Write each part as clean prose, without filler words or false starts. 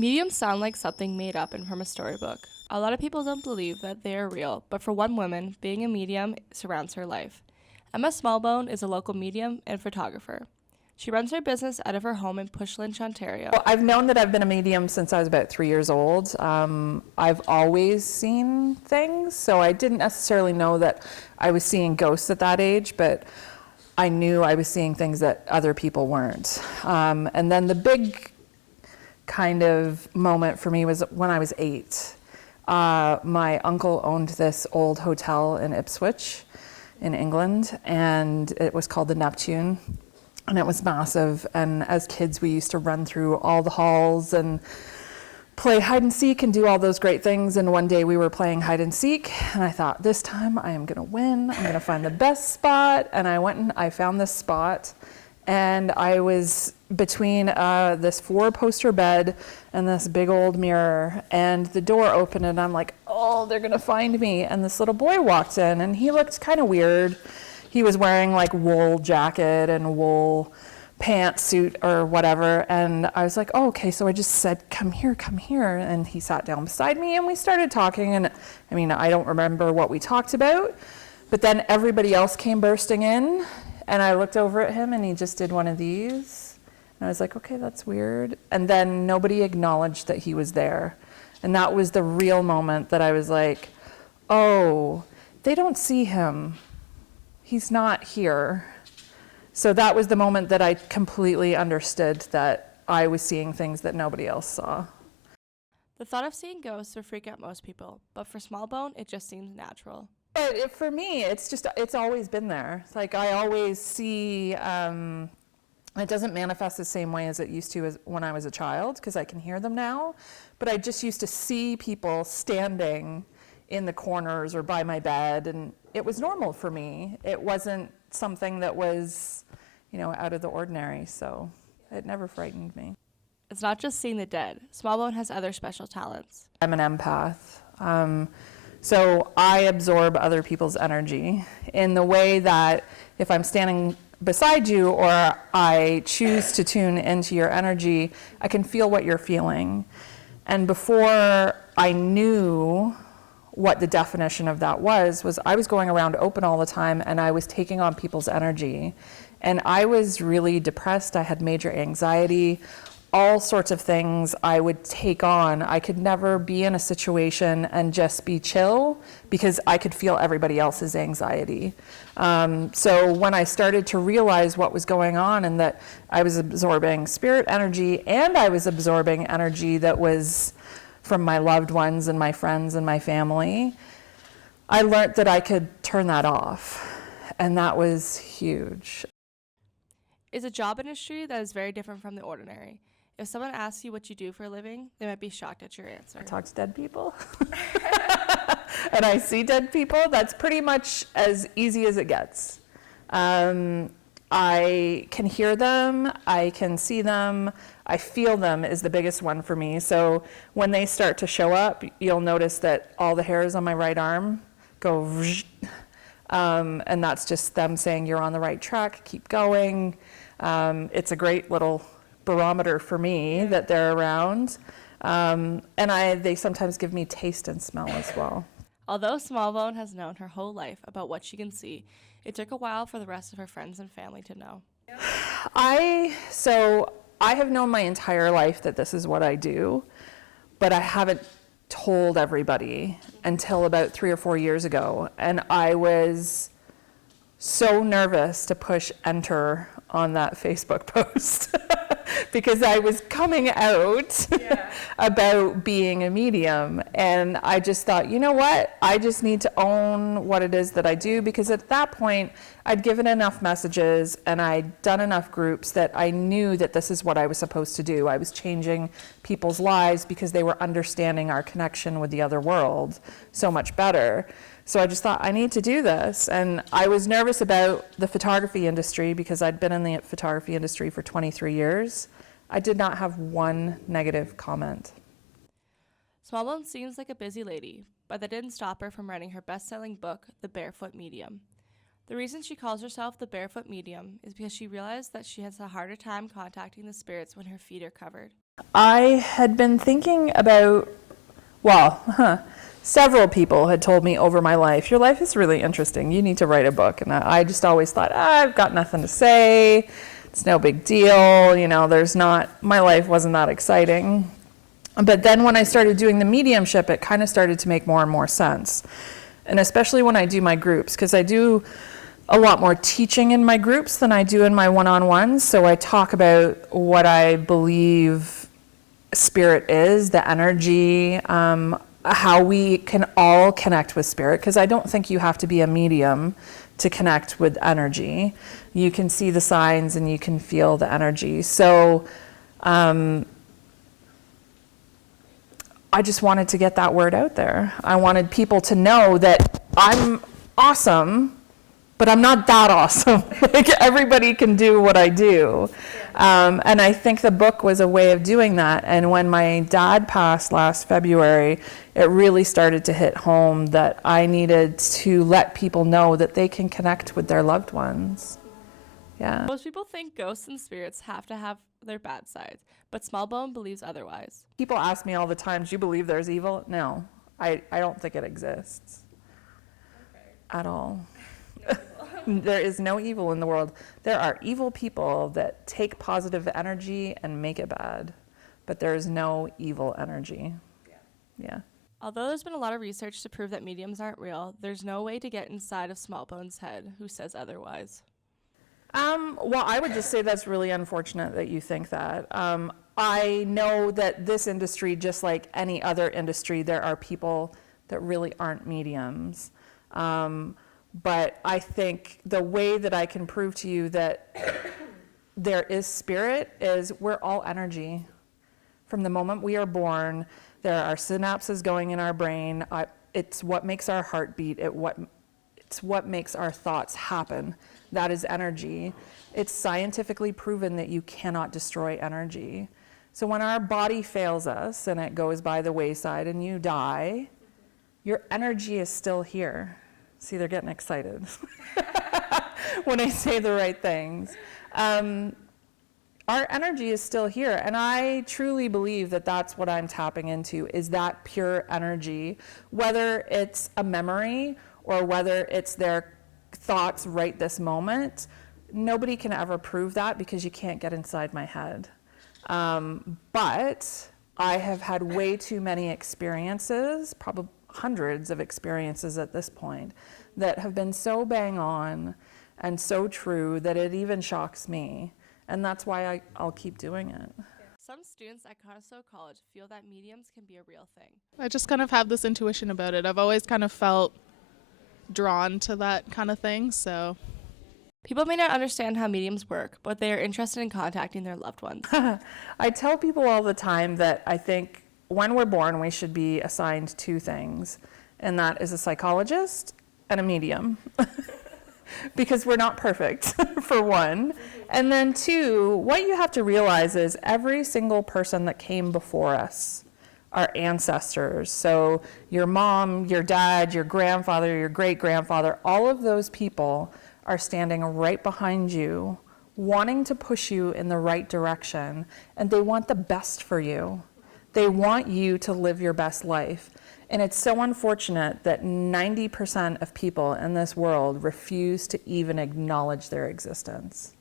Mediums sound like something made up and from a storybook. A lot of people don't believe that they are real, but for one woman, being a medium surrounds her life. Emma Smallbone is a local medium and photographer. She runs her business out of her home in Pushlinch, Ontario. Well, I've known that I've been a medium since I was about 3 years old. I've always seen things, so I didn't necessarily know that I was seeing ghosts at that age, but I knew I was seeing things that other people weren't. And then the big kind of moment for me was when I was 8. My uncle owned this old hotel in Ipswich in England, and it was called the Neptune, and it was massive. And as kids, we used to run through all the halls and play hide and seek and do all those great things. And one day we were playing hide and seek, and I thought, this time I am gonna win. I'm gonna find the best spot. And I went and I found this spot, and I was between this 4-poster bed and this big old mirror, and the door opened, and I'm like, oh, they're gonna find me. And this little boy walked in, and he looked kind of weird. He was wearing like wool jacket and wool pantsuit or whatever, and I was like, oh, okay. So I just said, come here, and he sat down beside me, and we started talking. And I mean, I don't remember what we talked about, but then everybody else came bursting in, and I looked over at him, and he just did one of these, and I was like, okay, that's weird. And then nobody acknowledged that he was there, and that was the real moment that I was like, oh, they don't see him. He's not here. So that was the moment that I completely understood that I was seeing things that nobody else saw. The thought of seeing ghosts would freak out most people, but for Smallbone, it just seems natural. But for me, it's always been there. Like I always see, it doesn't manifest the same way as it used to when I was a child, because I can hear them now. But I just used to see people standing in the corners or by my bed, and it was normal for me. It wasn't something that was, out of the ordinary, so it never frightened me. It's not just seeing the dead. Smallbone has other special talents. I'm an empath, so I absorb other people's energy in the way that if I'm standing beside you or I choose to tune into your energy, I can feel what you're feeling. And before I knew what the definition of that was I was going around open all the time, and I was taking on people's energy, and I was really depressed. I had major anxiety, all sorts of things I would take on. I could never be in a situation and just be chill, because I could feel everybody else's anxiety. So when I started to realize what was going on, and that I was absorbing spirit energy, and I was absorbing energy that was from my loved ones and my friends and my family, I learned that I could turn that off, and that was huge. It's a job industry that is very different from the ordinary. If someone asks you what you do for a living, they might be shocked at your answer. I talk to dead people, and I see dead people. That's pretty much as easy as it gets. I can hear them, I can see them, I feel them is the biggest one for me. So when they start to show up, you'll notice that all the hairs on my right arm go and that's just them saying you're on the right track, keep going. It's a great little barometer for me that they're around. And they sometimes give me taste and smell as well. Although Smallbone has known her whole life about what she can see, it took a while for the rest of her friends and family to know. I have known my entire life that this is what I do, but I haven't told everybody until about 3 or 4 years ago. And I was so nervous to push enter on that Facebook post because I was coming out about being a medium. And I just thought, you know what? I just need to own what it is that I do, because at that point I'd given enough messages and I'd done enough groups that I knew that this is what I was supposed to do. I was changing people's lives because they were understanding our connection with the other world so much better. So I just thought, I need to do this. And I was nervous about the photography industry because I'd been in the photography industry for 23 years. I did not have one negative comment. Smallbone seems like a busy lady, but that didn't stop her from writing her best-selling book, The Barefoot Medium. The reason she calls herself the Barefoot Medium is because she realized that she has a harder time contacting the spirits when her feet are covered. I had been thinking about, several people had told me over my life, your life is really interesting. You need to write a book. And I just always thought, I've got nothing to say. It's no big deal. My life wasn't that exciting. But then when I started doing the mediumship, it kind of started to make more and more sense. And especially when I do my groups, because I do a lot more teaching in my groups than I do in my one-on-ones. So I talk about what I believe spirit is, the energy, how we can all connect with spirit, because I don't think you have to be a medium to connect with energy. You can see the signs and you can feel the energy. So I just wanted to get that word out there. I wanted people to know that I'm awesome, but I'm not that awesome. Like, everybody can do what I do. And I think the book was a way of doing that. And when my dad passed last February, it really started to hit home that I needed to let people know that they can connect with their loved ones. Yeah. Most people think ghosts and spirits have to have their bad sides, but Smallbone believes otherwise. People ask me all the time, do you believe there's evil? No, I don't think it exists at all. There is no evil in the world. There are evil people that take positive energy and make it bad, but there is no evil energy. Yeah. Although there's been a lot of research to prove that mediums aren't real, there's no way to get inside of Smallbone's head, who says otherwise. Well, I would just say that's really unfortunate that you think that. I know that this industry, just like any other industry, there are people that really aren't mediums. But I think the way that I can prove to you that there is spirit is we're all energy. From the moment we are born, there are synapses going in our brain. It's what makes our heart beat. It's what makes our thoughts happen. That is energy. It's scientifically proven that you cannot destroy energy. So when our body fails us and it goes by the wayside and you die, your energy is still here. See, they're getting excited when I say the right things. Our energy is still here, and I truly believe that that's what I'm tapping into, is that pure energy, whether it's a memory or whether it's their thoughts right this moment. Nobody can ever prove that because you can't get inside my head. But I have had way too many experiences, probably hundreds of experiences at this point, that have been so bang on and so true that it even shocks me. And that's why I'll keep doing it. Some students at Conestoga College feel that mediums can be a real thing. I just kind of have this intuition about it. I've always kind of felt drawn to that kind of thing, so. People may not understand how mediums work, but they are interested in contacting their loved ones. I tell people all the time that I think when we're born, we should be assigned two things, and that is a psychologist and a medium. Because we're not perfect, for one. And then two, what you have to realize is every single person that came before us, our ancestors, so your mom, your dad, your grandfather, your great-grandfather, all of those people are standing right behind you, wanting to push you in the right direction, and they want the best for you. They want you to live your best life. And it's so unfortunate that 90% of people in this world refuse to even acknowledge their existence.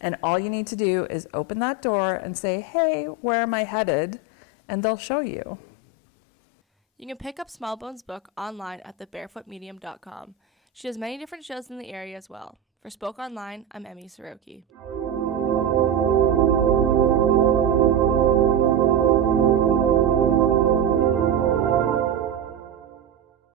And all you need to do is open that door and say, hey, where am I headed? And they'll show you. You can pick up Smallbone's book online at thebarefootmedium.com. She has many different shows in the area as well. For Spoke Online, I'm EMMIE SIROKY.